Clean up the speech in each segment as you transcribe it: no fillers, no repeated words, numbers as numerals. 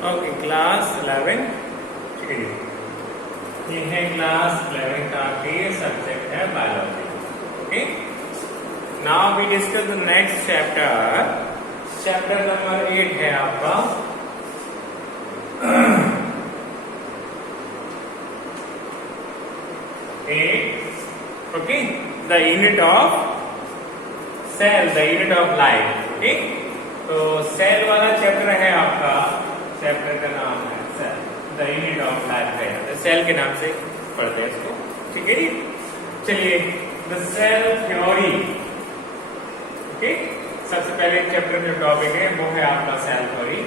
Okay, class 11, ठीक है, ये है क्लास 11 का सब्जेक्ट है biology. Okay, now we discuss the next chapter. Chapter number 8 है आपका okay, the unit of cell, the unit of life. Okay, तो सेल वाला चैप्टर है आपका, चैप्टर का नाम है cell, the unit of life है, सेल के नाम से पढ़ते हैं इसको, ठीक है जी। चलिए, द सेल थ्योरी। ओके, सबसे पहले चैप्टर जो टॉपिक है वो है आपका cell theory.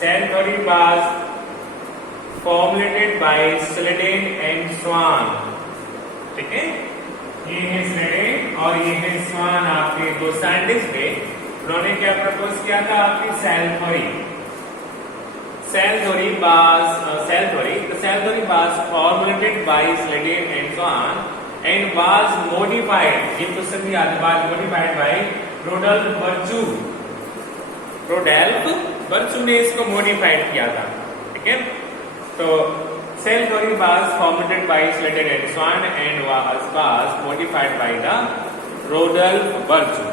Cell theory was formulated by Schleiden and Schwann, ठीक है, ये है स्लेडेन और ये है स्वान, आपके दो साइंटिस्ट थे। उन्होंने क्या प्रपोज किया था आपकी cell theory. Cell theory was formulated by Schleiden and Schwann and was modified, ये तो सभी मॉडिफाइड बाय रोडोल्फ बर्चू ने इसको मॉडिफाइड किया था, ठीक है। तो cell theory was formulated by Schleiden and Schwann and was modified by the Rudolf Virchow.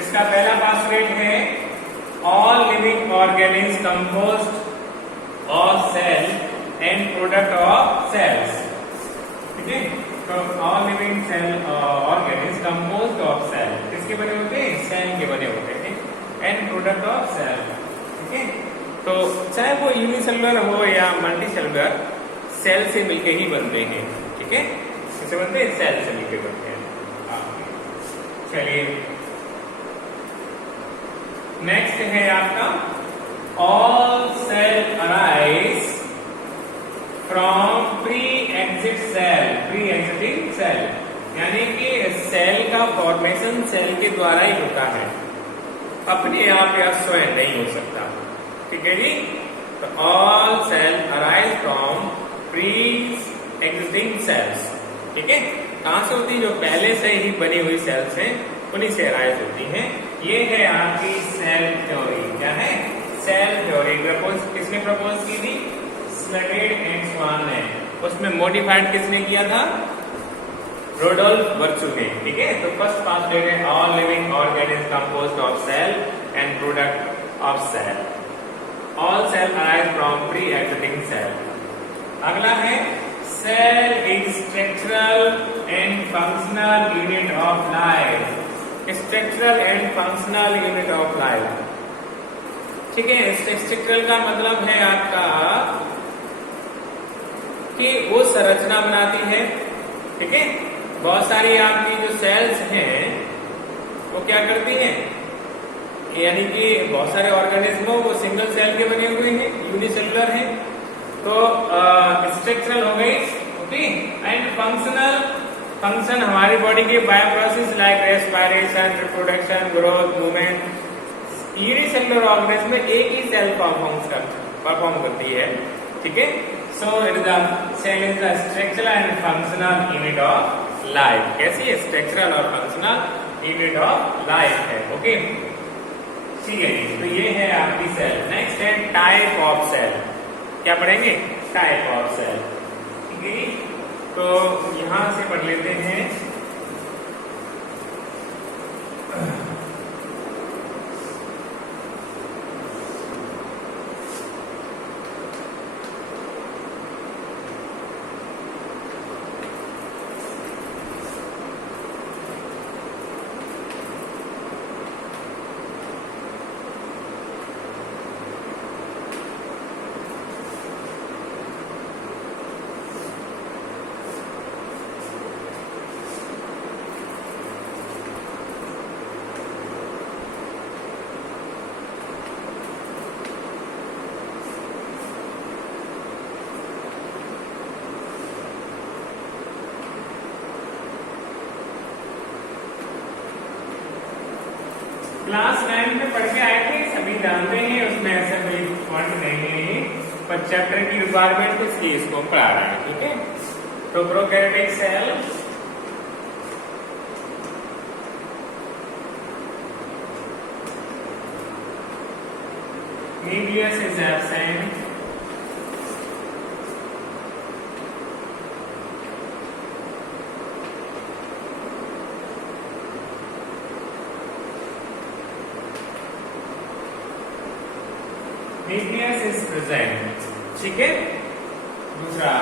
इसका पहला पासवर्ड है all living organism composed of cell and product of cells, ठीक है। तो all living cell organism composed of cell, किसके बने होते हैं? सेल के बने होते हैं, एंड प्रोडक्ट ऑफ सेल, ठीक है। तो चाहे वो यूनिसेलुलर हो या मल्टीसेलुलर, सेल से मिलके ही बनते हैं, ठीक है। किससे बनते हैं? सेल से मिलके बनते हैं। चलिए, नेक्स्ट है आपका all cell arise from pre existing cell, यानी कि सेल का फॉर्मेशन सेल के द्वारा ही होता है, अपने आप या स्वयं नहीं हो सकता, ठीक है जी। तो all cell arise from pre existing cells, ठीक है। कहां से होती है? जो पहले से ही बनी हुई सेल्स हैं उन्हीं से अराइज होती हैं। ये है आपकी सेल थ्योरी। क्या है? सेल थ्योरी किसने प्रपोज की थी? स्लेडेन एंड स्वान ने। उसमें मॉडिफाइड किसने किया था? रोडोल्फ बर्चू ने, ठीक है। तो फर्स्ट पासवर्ड है all living organism composed of cell and product of cell, all cell arise from pre existing cell. अगला है cell is structural and functional unit of life, structural and functional unit of life, ठीक है। Structural का मतलब है आपका कि वो संरचना बनाती है, ठीक है। बहुत सारी आपकी जो सेल्स हैं वो क्या करती हैं, यानी कि बहुत सारे ऑर्गेनिज्म वो सिंगल सेल के बने हुए हैं, यूनिसेलुलर हैं। तो स्ट्रक्चरल हो गई, ओके। एंड फंक्शन हमारी बॉडी के bio process like respiration, reproduction, growth, movement. Unicellular organism में एक ही सेल परफॉर्म करती है, ठीक है। So it is the cell is the structural and functional unit of life. कैसी है? स्ट्रक्चरल और फंक्शनल यूनिट ऑफ लाइफ है, ओके, ठीक है जी। तो ये है आपकी सेल। नेक्स्ट है टाइप ऑफ सेल। क्या पढ़ेंगे? टाइप ऑफ सेल, ठीक है। तो यहां से पढ़ लेते हैं क्लास 9 में पढ़ के आए थे, सभी जानते हैं, उसमें ऐसा कोई पॉइंट नहीं है, पर चैप्टर की रिक्वायरमेंट तो इसलिए इसको पढ़ा रहा है, ठीक है। तो prokaryotic cell nucleus is absent, nucleus is present. ठीक है, दूसरा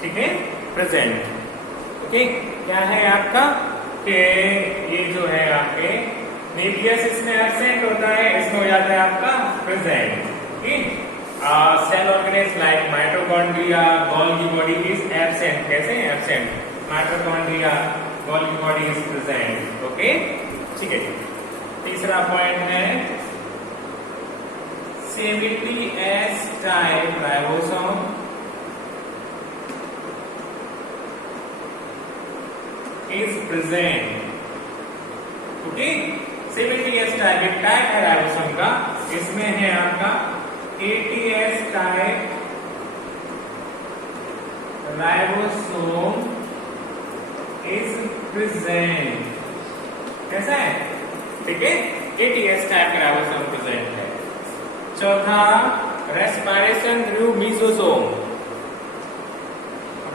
ठीक है, प्रेजेंट। ओके, क्या है आपका कि ये जो है आपके न्यूक्लियस इसमें एब्सेंट होता है, इसमें हो जाता है आपका present. Cell organelles like mitochondria, Golgi body is absent. कैसे absent? Mitochondria, Golgi body is present. Okay, ठीक है। तीसरा पॉइंट है 70S type ribosome is present. Okay, 70S type है राइबोसोम का, इसमें है आपका 80S type ribosome is present. कैसा है? ठीक है, 80S टाइप का राइबोसोम प्रेजेंट है। चौथा, respiration through mesosome.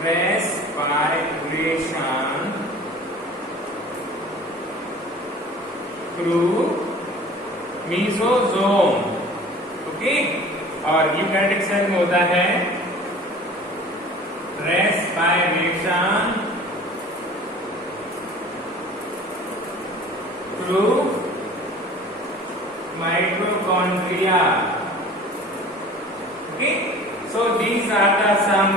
Respiration through mesosome. Okay, और यूकैरियोटिक सेल में होता है respiration through mitochondria. Okay, so these are the some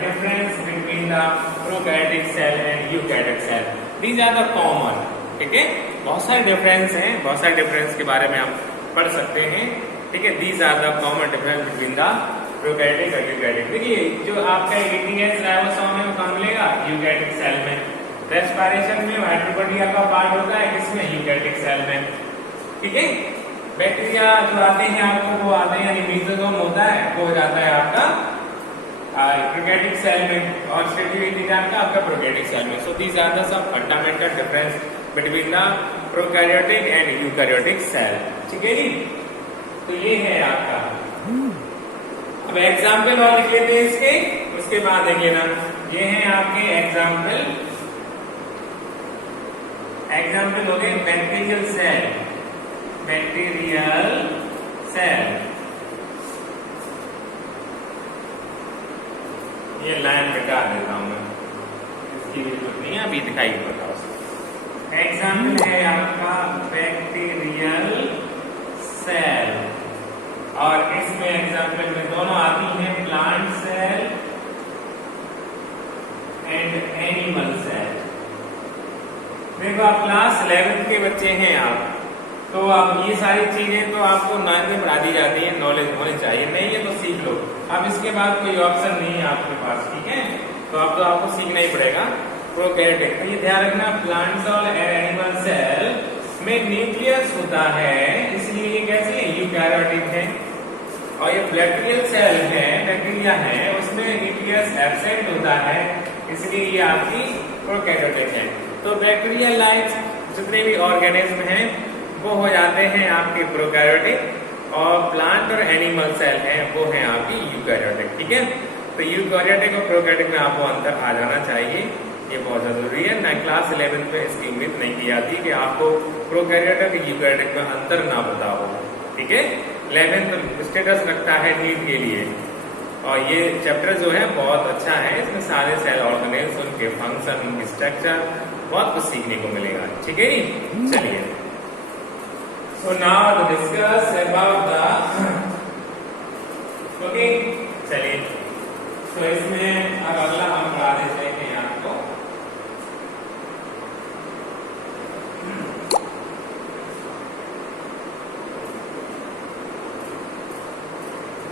difference between the prokaryotic cell and eukaryotic cell. These are the common. ठीक है, बहुत सारे डिफरेंस हैं, बहुत सारे डिफरेंस के बारे में आप पढ़ सकते हैं। ठीक है, these are the common difference between the prokaryotic और eukaryotic। देखिए, जो आपका 80S राइबोसोम है वो कहाँ मिलेगा? यूकैरियोटिक सेल में। रेस्पिरेशन में माइटोकॉन्ड्रिया का पार्ट होता है, किसमें? यूकैरियोटिक सेल में। ठीक है, बैक्टीरिया जो आते हैं आपको, वो आते हैं यानी मीसोसोम होता है, वो हो जाता है आपका प्रोकैरियोटिक सेल में, और स्टेटिक आपका प्रोकैरियोटिक सेल में। सो दीज आर द सब fundamental difference between the prokaryotic and eukaryotic cell. ठीक है जी, तो ये है आपका। अब एग्जाम्पल और लिख लेते हैं इसके, उसके बाद देख लेना। ये है आपके एग्जाम्पल। एग्जाम्पल हो गए बैक्टीरियल सेल। बैक्टीरियल सेल, ये लाइन मिटा देता हूं मैं, इसकी भी जरूरत नहीं है, अभी दिखाई पड़ता है। एग्जाम्पल है आपका बैक्टीरियल सेल, और इसमें एग्जाम्पल में दोनों आती हैं plant cell and animal cell. देखो, आप क्लास 11th के बच्चे हैं आप, तो आप ये सारी चीजें तो आपको 9th में पढ़ा दी जाती है, नॉलेज होनी चाहिए। नहीं है तो सीख लो। अब इसके बाद कोई ऑप्शन नहीं है आपके पास। ठीक है, तो अब तो आपको सीखना ही पड़ेगा प्रोकैरियोटिक। तो ये ध्यान रखना, प्लांट सेल और एनिमल सेल में न्यूक्लियस होता है, इसलिए ये कैसे है? यूकैरियोटिक है। और ये बैक्टीरियल सेल है, बैक्टीरिया है, उसमें न्यूक्लियस एब्सेंट होता है, इसलिए ये आपकी प्रोकैरियोटिक है। तो बैक्टीरिया लाइक जितने भी ऑर्गेनिज्म हैं वो हो जाते हैं आपके प्रोकैरियोटिक, और प्लांट और एनिमल सेल हैं वो हैं आपकी यूकैरियोटिक। ठीक है, तो यूकैरियोटिक और प्रोकैरियोटिक में आपको अंतर आ जाना चाहिए, ये बहुत जरूरी है। मैं क्लास 11th में इसकी उम्मीद नहीं की जाती कि आपको प्रोकैरियोटिक और यूकैरियोटिक में अंतर ना पता हो। ठीक है, 11th स्टेटस रखता है नीट के लिए, और ये चैप्टर जो है बहुत अच्छा है, इसमें सारे सेल ऑर्गेनेल्स, उनके फंक्शन, उनकी स्ट्रक्चर, बहुत कुछ सीखने को मिलेगा। ठीक है जी, चलिए So now to discuss about the okay चलिए, तो इसमें अब अगला हम पढ़ा देते हैं आपको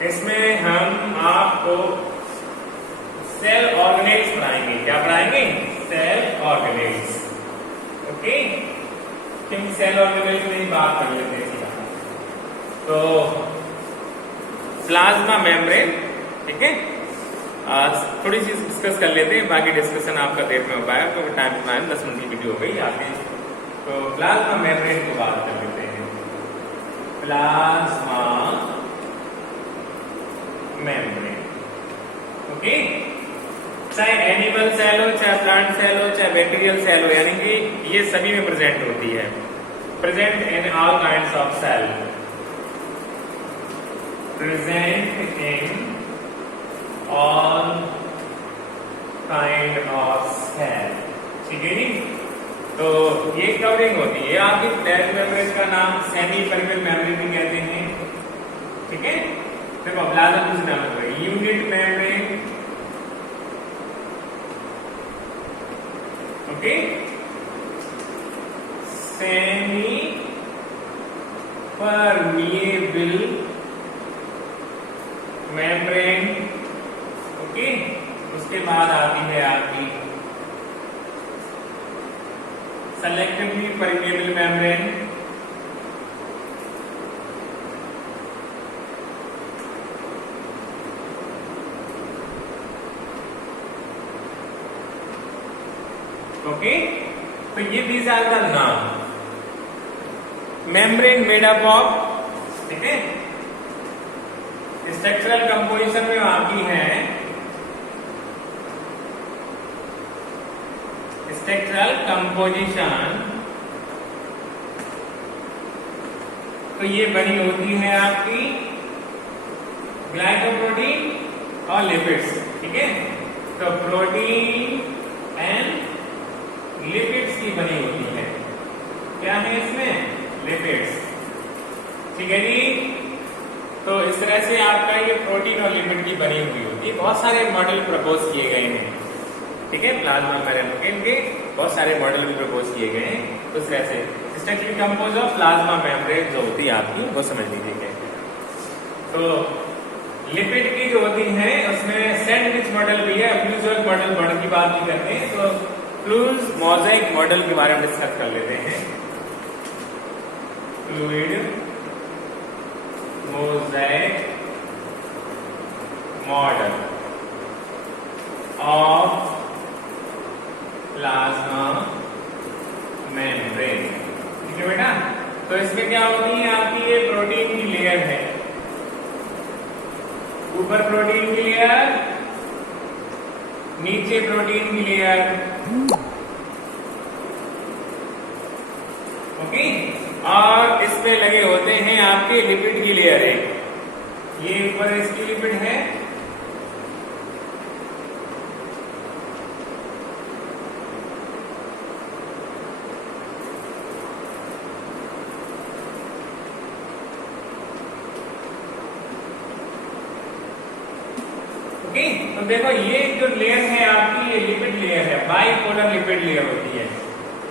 इसमें हम आपको सेल ऑर्गेनेल्स पढ़ाएंगे। क्या पढ़ाएंगे? Cell organelles. ओके, क्योंकि सेल ऑर्गेनेल्स में ही बात कर लेते हैं। तो प्लाज्मा मेम्ब्रेन, ठीक है, थोड़ी सी डिस्कस कर लेते हैं, बाकी डिस्कशन आपका देर में हो पाया क्योंकि टाइम 10 मिनट की वीडियो हो गई आगे। तो प्लाज्मा मेम्ब्रेन की बात कर लेते हैं। प्लाज्मा मेम्ब्रेन, ओके, चाहे एनिमल सेल हो, चाहे प्लांट सेल हो, चाहे बैक्टीरियल सेल हो, यानी कि ये सभी में प्रेजेंट होती है। Present in all kinds of cell, present in all kind of cell, ठीक है जी। तो ये कवरिंग होती है। आपकी प्लाज्मा मेम्ब्रेन का नाम सेमी परमेबल मेम्ब्रेन भी कहते हैं, ठीक है। देखो प्लाज्मा कुछ नाम है, unit membrane, okay, semi permeable membrane, okay. उसके बाद आती है आपकी सेलेक्टिवली परमिएबल मेम्ब्रेन, ओके। तो ये दीज आर द नाम मेम्ब्रेन मेड अप ऑफ, ठीक है। स्ट्रक्चरल कंपोजिशन में आपकी है स्ट्रक्चरल कंपोजिशन, तो ये बनी होती है आपकी ग्लाइकोप्रोटीन और लिपिड्स, ठीक है। तो प्रोटीन एंड लिपिड्स की बनी होती है। क्या है इसमें? लिपिड्स, ठीक है जी। तो इस तरह से आपका ये प्रोटीन और लिपिड की बनी हुई होती है। बहुत सारे मॉडल प्रपोज किए गए हैं, ठीक है। प्लाज्मा मेम्ब्रेन के बहुत सारे मॉडल भी प्रपोज किए गए हैं। तो इस तरह से structurally compose of plasma membrane जो होती है आपकी, वो समझ लीजिए। तो लिपिड की जो होती है उसमें सैंडविच मॉडल भी है, फ्लूइड मॉडल की बात भी करते हैं। तो फ्लूइड मोज़ेक मॉडल के बारे में डिस्कस कर लेते हैं। Fluid mosaic model of plasma membrane, ठीक है बेटा। तो इसमें क्या होती है आपकी, ये प्रोटीन की लेयर है, ऊपर प्रोटीन की लेयर, नीचे प्रोटीन की लेयर, ओके। और इस पे लगे होते हैं आपके लिपिड की लेयर है, ये ऊपर इसकी लिपिड है, ओके। तो देखो ये जो लेयर है आपकी, ये लिपिड लेयर है, बाइपोलर लिपिड लेयर होती है।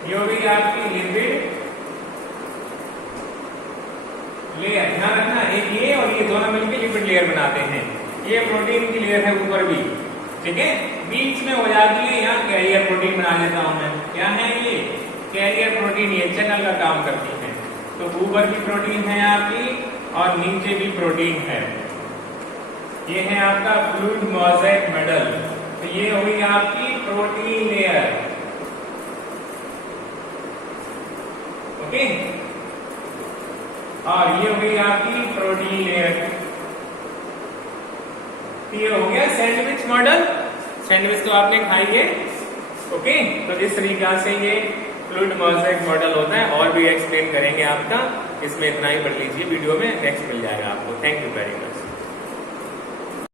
ये होगी आपकी लिपिड लेयर, ध्यान रखना, एक ये और ये दोनों मिलकर लिपिड लेयर बनाते हैं। ये प्रोटीन की लेयर है ऊपर भी, ठीक है। बीच में हो जाती है यहाँ कैरियर प्रोटीन बना देता हूं मैं। क्या है ये? कैरियर प्रोटीन, ये चैनल का काम करती है। तो ऊपर भी प्रोटीन है आपकी और नीचे भी प्रोटीन है। ये है आपका फ्लूइड मोज़ेक मॉडल। तो ये होगी आपकी प्रोटीन लेयर, ओके। और ये हो गई आपकी प्रोटीन लेयर। ये हो गया सैंडविच मॉडल। सैंडविच तो आपने खाई है, ओके। तो इस तरीका से ये फ्लूइड मोज़ेक मॉडल होता है। और भी एक्सप्लेन करेंगे आपका, इसमें इतना ही पढ़ लीजिए, वीडियो में नेक्स्ट मिल जाएगा आपको। Thank you very much.